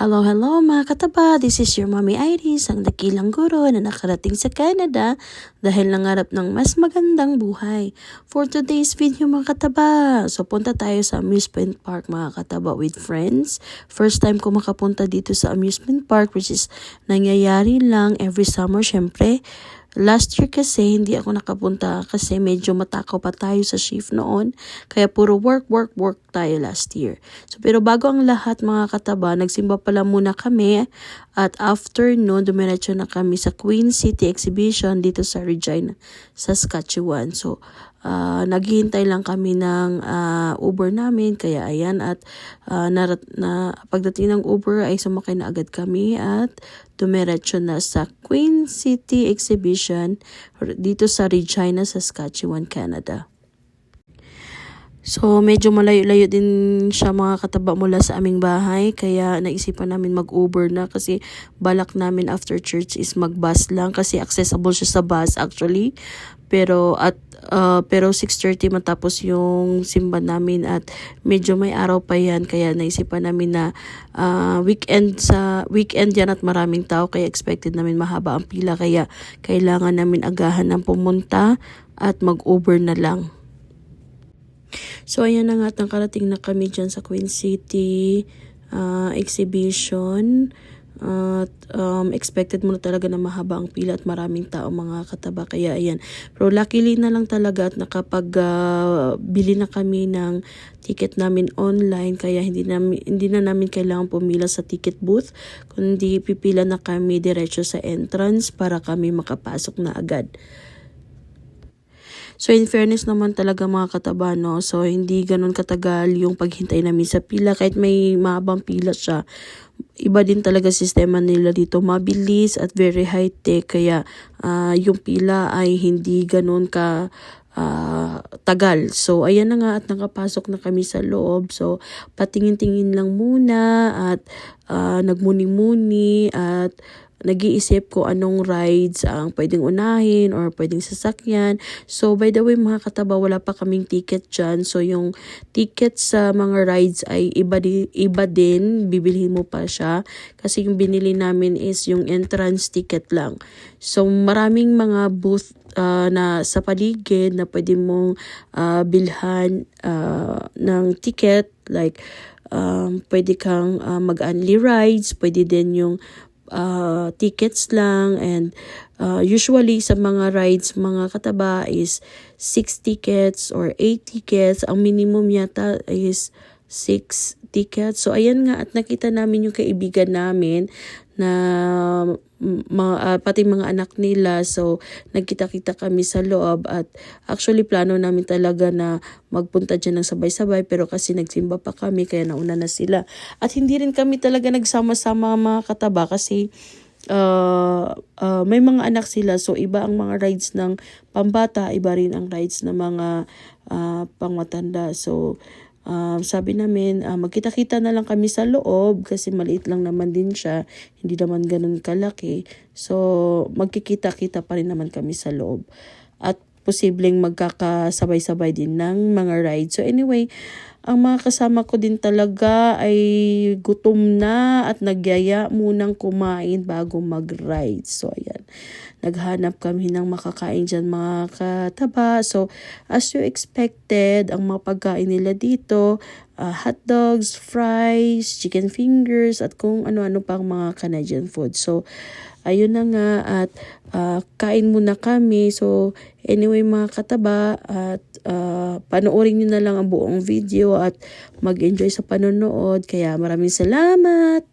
Hello, hello mga kataba! This is your Mommy Iris, ang dakilang guro na nakarating sa Canada dahil nangarap ng mas magandang buhay. For today's video mga kataba, so punta tayo sa amusement park mga kataba with friends. First time ko makapunta dito sa amusement park which is nangyayari lang every summer syempre. Last year kasi hindi ako nakapunta kasi medyo matakaw pa tayo sa shift noon. Kaya puro work tayo last year. So pero bago ang lahat mga kataba, nagsimba pala muna kami at after noon dumiretso na kami sa Queen City Exhibition dito sa Regina, Saskatchewan. So naghihintay lang kami ng Uber namin kaya ayan at pagdating ng Uber ay sumakay na agad kami at dumiretso na sa Queen City Exhibition dito sa Regina, Saskatchewan, Canada. So medyo malayo-layo din siya mga kataba mula sa aming bahay kaya naisipan namin mag-Uber na kasi balak namin after church is mag-bus lang kasi accessible siya sa bus actually. Pero 6:30 matapos yung simba namin at medyo may araw pa yan kaya naisipan namin na weekend yan at maraming tao kaya expected namin mahaba ang pila kaya kailangan namin agahan ng pumunta at mag-Uber na lang. So ayan na nga at nakarating na kami dyan sa Queen City Exhibition. At expected mo na talaga na mahaba ang pila at maraming tao mga kataba kaya ayan. Pero luckily na lang talaga at nakapag-bili na kami ng ticket namin online kaya hindi na namin kailangan pumila sa ticket booth kundi pipila na kami diretso sa entrance para kami makapasok na agad. So in fairness naman talaga mga kataba no, so hindi ganun katagal yung paghintay namin sa pila kahit may mahabang pila siya. Iba din talaga sistema nila dito, mabilis at very high tech kaya yung pila ay hindi ganun ka tagal. So ayan na nga at nakapasok na kami sa loob. So patingin-tingin lang muna at nagmuni-muni at nag-iisip ko anong rides ang pwedeng unahin or pwedeng sasakyan. So by the way mga kataba, wala pa kaming ticket dyan. So yung ticket sa mga rides ay iba din, bibilhin mo pa siya. Kasi yung binili namin is yung entrance ticket lang. So maraming mga booth na sa paligid na pwede mong bilhan ng ticket. Like pwede kang mag-only rides, pwede din yung tickets lang and usually sa mga rides mga kataba is 6 tickets or 8 tickets. Ang minimum yata is 6 tickets. So ayan nga at nakita namin yung kaibigan namin na pati mga anak nila. So nagkita-kita kami sa loob at actually plano namin talaga na magpunta dyan ng sabay-sabay pero kasi nagsimba pa kami kaya nauna na sila. At hindi rin kami talaga nagsama-sama mga kataba kasi may mga anak sila so iba ang mga rides ng pambata, iba rin ang rides ng mga pangmatanda. So sabi namin magkita-kita na lang kami sa loob kasi maliit lang naman din siya, hindi naman ganun kalaki. So magkikita-kita pa rin naman kami sa loob at posibleng magkakasabay-sabay din ng mga rides. So anyway, ang mga kasama ko din talaga ay gutom na at nagyaya munang kumain bago mag-ride. So ayan, naghanap kami ng makakain dyan mga kataba. So as you expected, ang mga pagkain nila dito, hot dogs, fries, chicken fingers at kung ano-ano pang mga Canadian food. So ayun na nga at kain muna kami. So anyway mga kataba at panoorin nyo na lang ang buong video at mag-enjoy sa panonood. Kaya maraming salamat!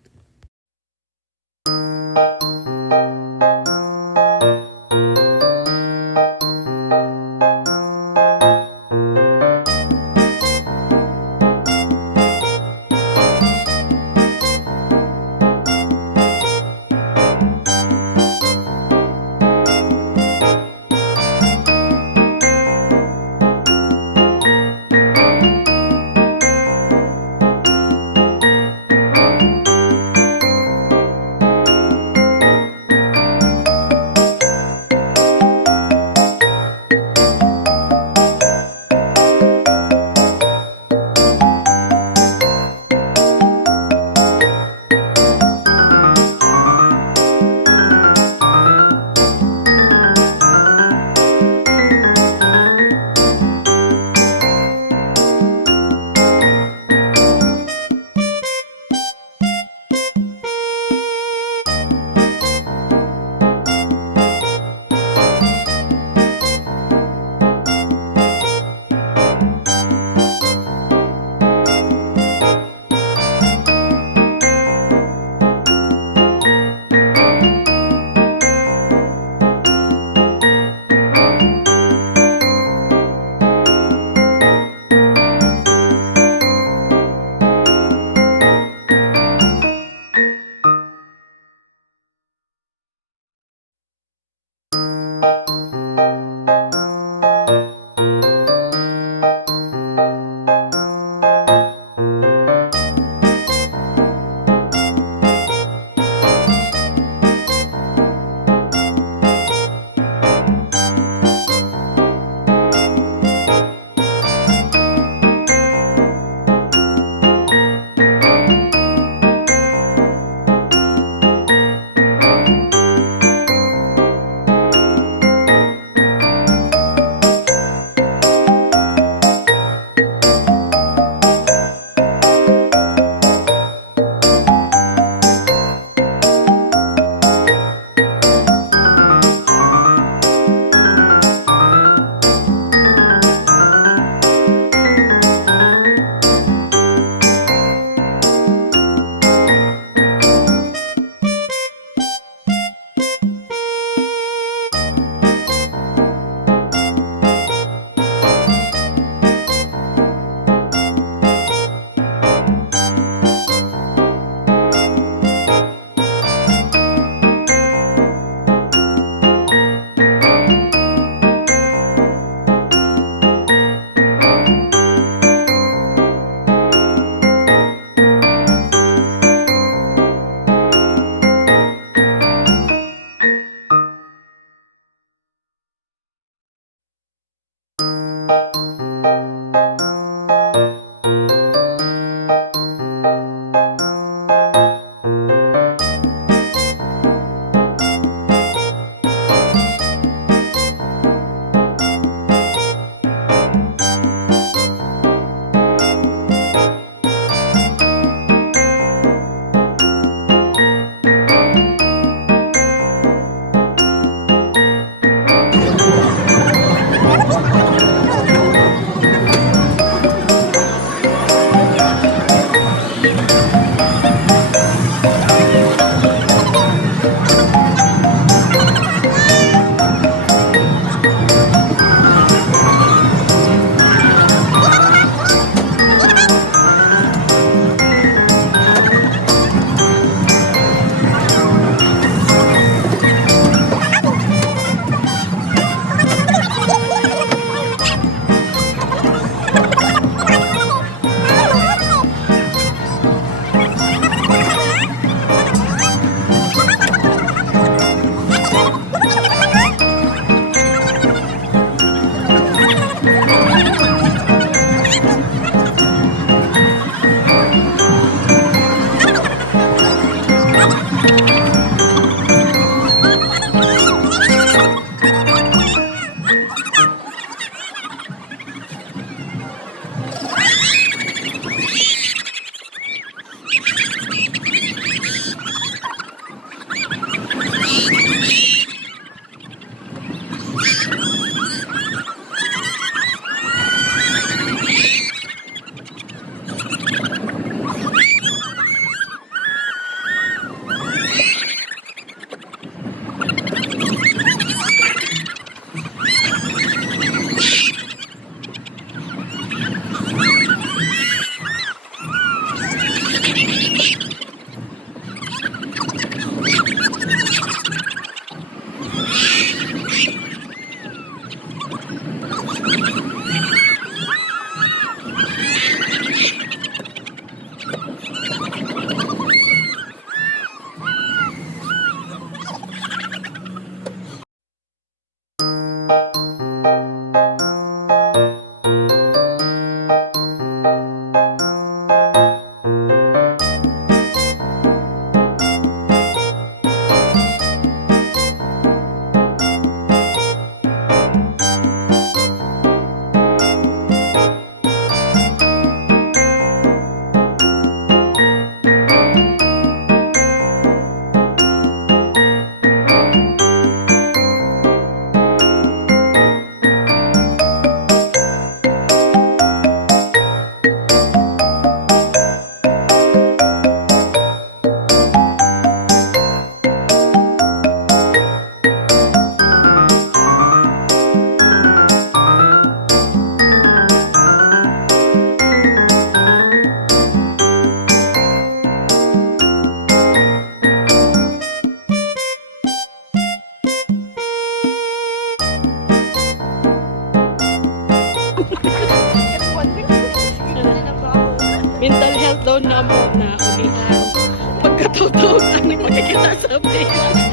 2,000 ni makikita sa amin.